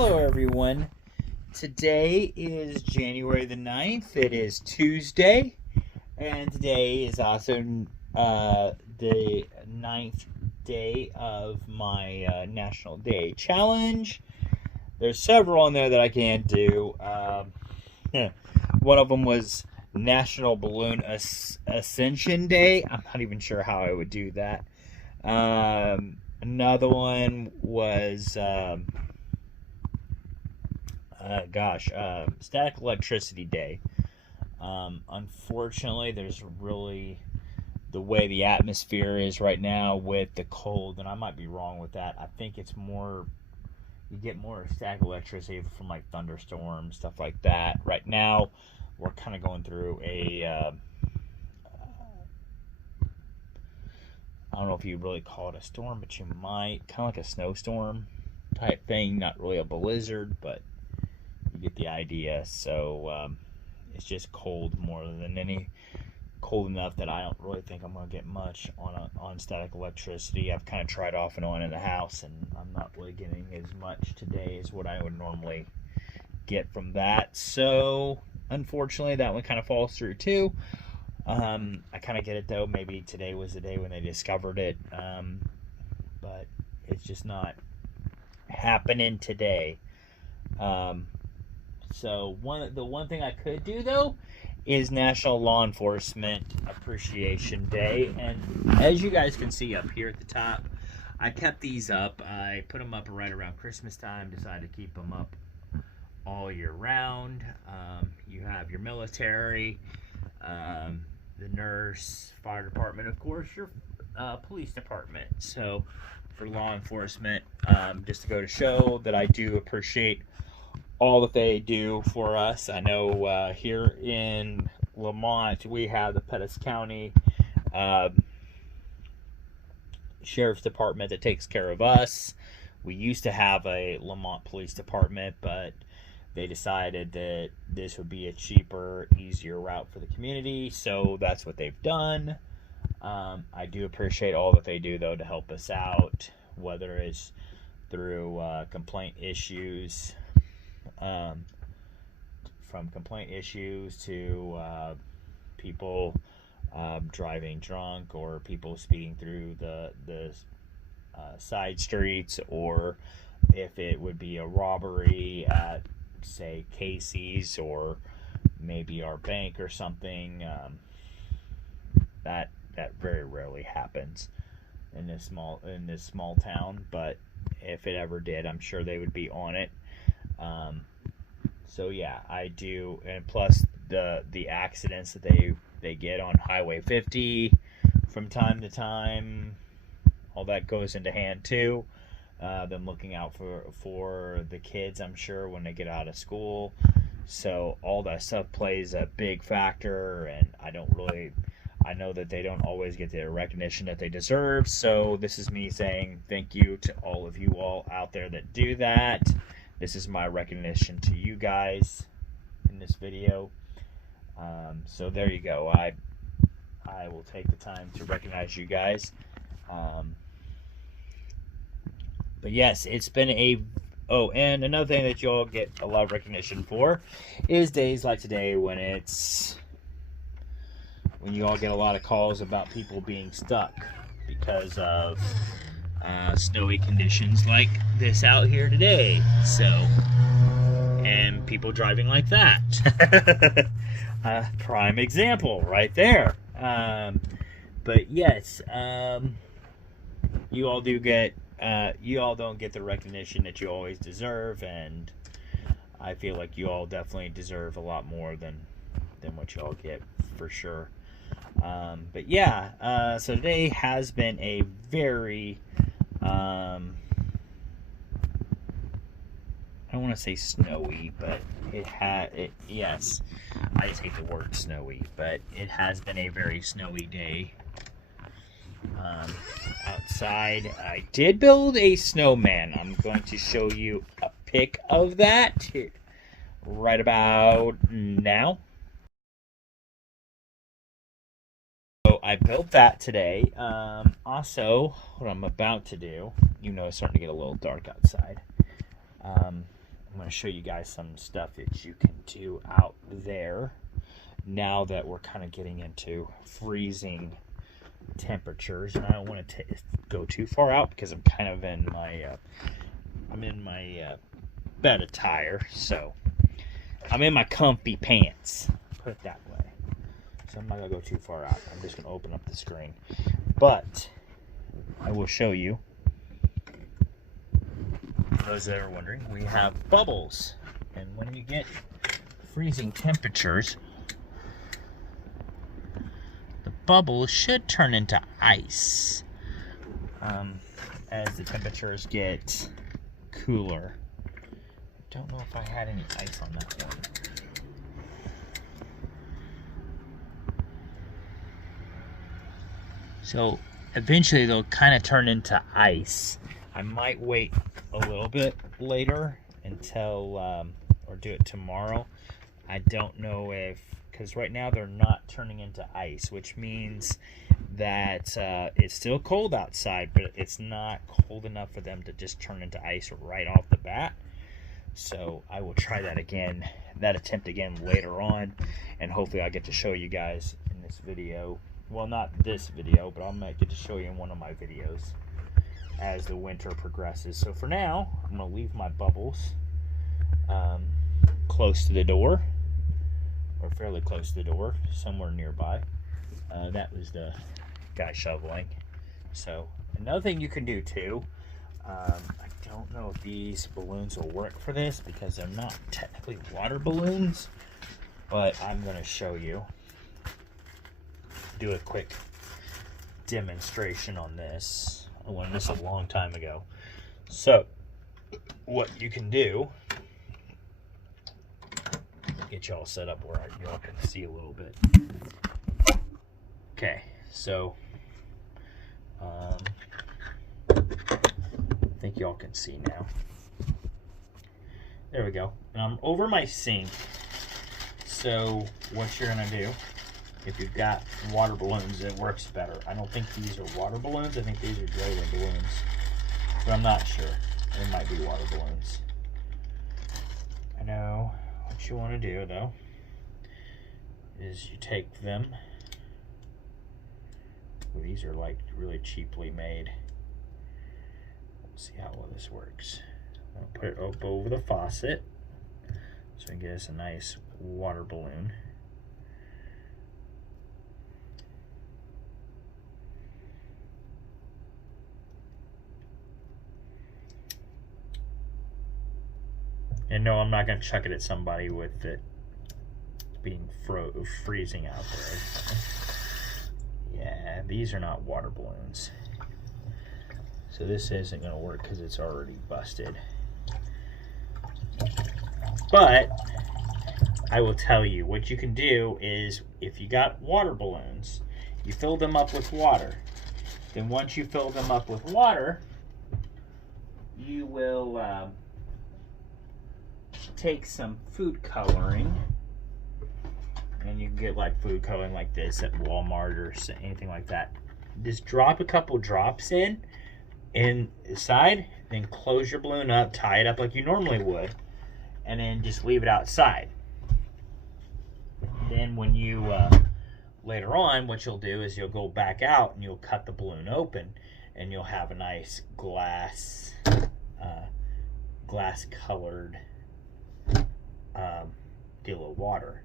Hello, everyone. Today is January the 9th. It is Tuesday, and today is also the ninth day of my National Day Challenge. There's several on there that I can't do. One of them was National Balloon Ascension Day. I'm not even sure how I would do that. Another one was Static Electricity Day. Unfortunately, there's really the way the atmosphere is right now with the cold, and I might be wrong with that. I think it's more you get more static electricity from like thunderstorms, stuff like that. Right now, we're kind of going through I don't know if you really call it a storm, but you might kind of like a snowstorm type thing. Not really a blizzard, but you get the idea. So it's just cold more than any cold enough that I don't really think I'm going to get much on static electricity. I've kind of tried off and on in the house, and I'm not really getting as much today as what I would normally get from that. So unfortunately, that one kind of falls through too. I kind of get it though. Maybe today was the day when they discovered it, but it's just not happening today. So the one thing I could do though is National Law Enforcement Appreciation Day, and as you guys can see up here at the top, I kept these up. I put them up right around Christmas time. Decided to keep them up all year round. You have your military, the nurse, fire department, of course, your police department. So for law enforcement, just to go to show that I do appreciate all that they do for us. I know here in Lamont, we have the Pettis County Sheriff's Department that takes care of us. We used to have a Lamont Police Department, but they decided that this would be a cheaper, easier route for the community, so that's what they've done. I do appreciate all that they do, though, to help us out, whether it's through complaint issues, from complaint issues to people driving drunk, or people speeding through the side streets, or if it would be a robbery at, say, Casey's or maybe our bank or something. That very rarely happens in this small town, but if it ever did, I'm sure they would be on it. So yeah, I do, and plus the accidents that they get on Highway 50 from time to time, all that goes into hand too. Them looking out for the kids, I'm sure, when they get out of school. So all that stuff plays a big factor, and I know that they don't always get the recognition that they deserve. So this is me saying thank you to all of you all out there that do that. This is my recognition to you guys in this video. So there you go. I will take the time to recognize you guys. But yes, it's been and another thing that you all get a lot of recognition for is days like today, when you all get a lot of calls about people being stuck because of snowy conditions like this out here today. So, and people driving like that. Prime example right there. But yes, you all do get you all don't get the recognition that you always deserve, and I feel like you all definitely deserve a lot more than what you all get, for sure. But yeah, so today has been a very I don't want to say snowy, but yes, I just hate the word snowy, but it has been a very snowy day outside. I did build a snowman. I'm going to show you a pic of that right about now. So I built that today. Also, what I'm about to do, it's starting to get a little dark outside. I'm going to show you guys some stuff that you can do out there now that we're kind of getting into freezing temperatures. And I don't want to go too far out because I'm kind of in my bed attire, so I'm in my comfy pants, put it that way. So I'm not going to go too far out. I'm just going to open up the screen. But I will show you, for those that are wondering, we have bubbles. And when you get freezing temperatures, the bubbles should turn into ice as the temperatures get cooler. Don't know if I had any ice on that one. So eventually they'll kind of turn into ice. I might wait a little bit later until, or do it tomorrow. I don't know if, because right now they're not turning into ice, which means that it's still cold outside, but it's not cold enough for them to just turn into ice right off the bat. So I will try that attempt again later on, and hopefully I'll get to show you guys in this video. Well, not this video, but I might get to show you in one of my videos as the winter progresses. So for now, I'm going to leave my bubbles close to the door, or fairly close to the door, somewhere nearby. That was the guy shoveling. So another thing you can do too, I don't know if these balloons will work for this because they're not technically water balloons, but I'm going to show you. Do a quick demonstration on this. I learned this a long time ago. So what you can do, get y'all set up where y'all can see a little bit. Okay, so I think y'all can see now. There we go. And I'm over my sink. So what you're gonna do, if you've got water balloons, it works better. I don't think these are water balloons. I think these are regular balloons, but I'm not sure. They might be water balloons. I know what you want to do though is you take them. Well, these are like really cheaply made. Let's see how well this works. I'm gonna put it up over the faucet so we can get us a nice water balloon. And no, I'm not going to chuck it at somebody with it being freezing out there. Yeah, these are not water balloons. So this isn't going to work because it's already busted. But I will tell you, what you can do is, if you got water balloons, you fill them up with water. Then once you fill them up with water, you will take some food coloring, and you can get like food coloring like this at Walmart or anything like that. Just drop a couple drops inside, then close your balloon up, tie it up like you normally would, and then just leave it outside. Then when you later on, what you'll do is you'll go back out and you'll cut the balloon open, and you'll have a nice glass colored deal of water,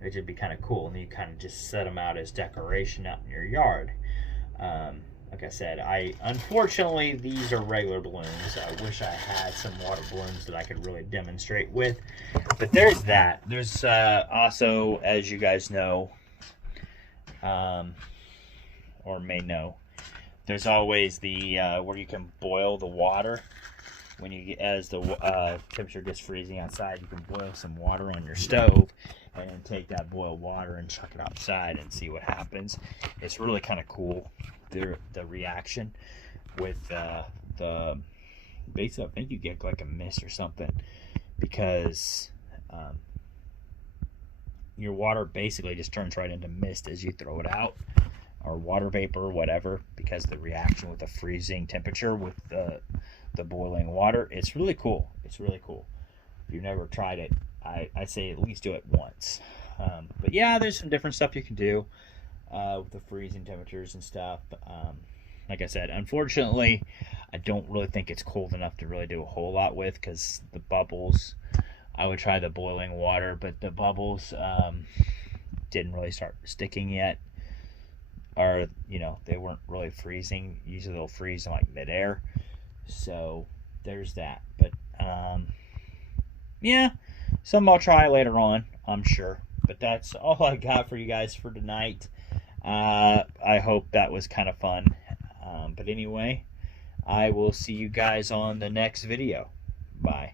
which would be kind of cool. And you kind of just set them out as decoration out in your yard. Like I said, unfortunately these are regular balloons. I wish I had some water balloons that I could really demonstrate with, but there's that. There's also, as you guys know, or may know, there's always the where you can boil the water. When you get, as the temperature gets freezing outside, you can boil some water on your stove and then take that boiled water and chuck it outside and see what happens. It's really kind of cool, the reaction with the basically, I think you get like a mist or something, because your water basically just turns right into mist as you throw it out, or water vapor or whatever, because the reaction with the freezing temperature with the boiling water. It's really cool. It's really cool. if you've never tried it, I say at least do it once. But yeah, there's some different stuff you can do with the freezing temperatures and stuff. Like I said, unfortunately, I don't really think it's cold enough to really do a whole lot with, because the bubbles, I would try the boiling water, but the bubbles didn't really start sticking yet, or they weren't really freezing. Usually they'll freeze in like midair, so there's that. But yeah, some I'll try later on, I'm sure. But that's all I got for you guys for tonight. I hope that was kind of fun. But anyway, I will see you guys on the next video. Bye.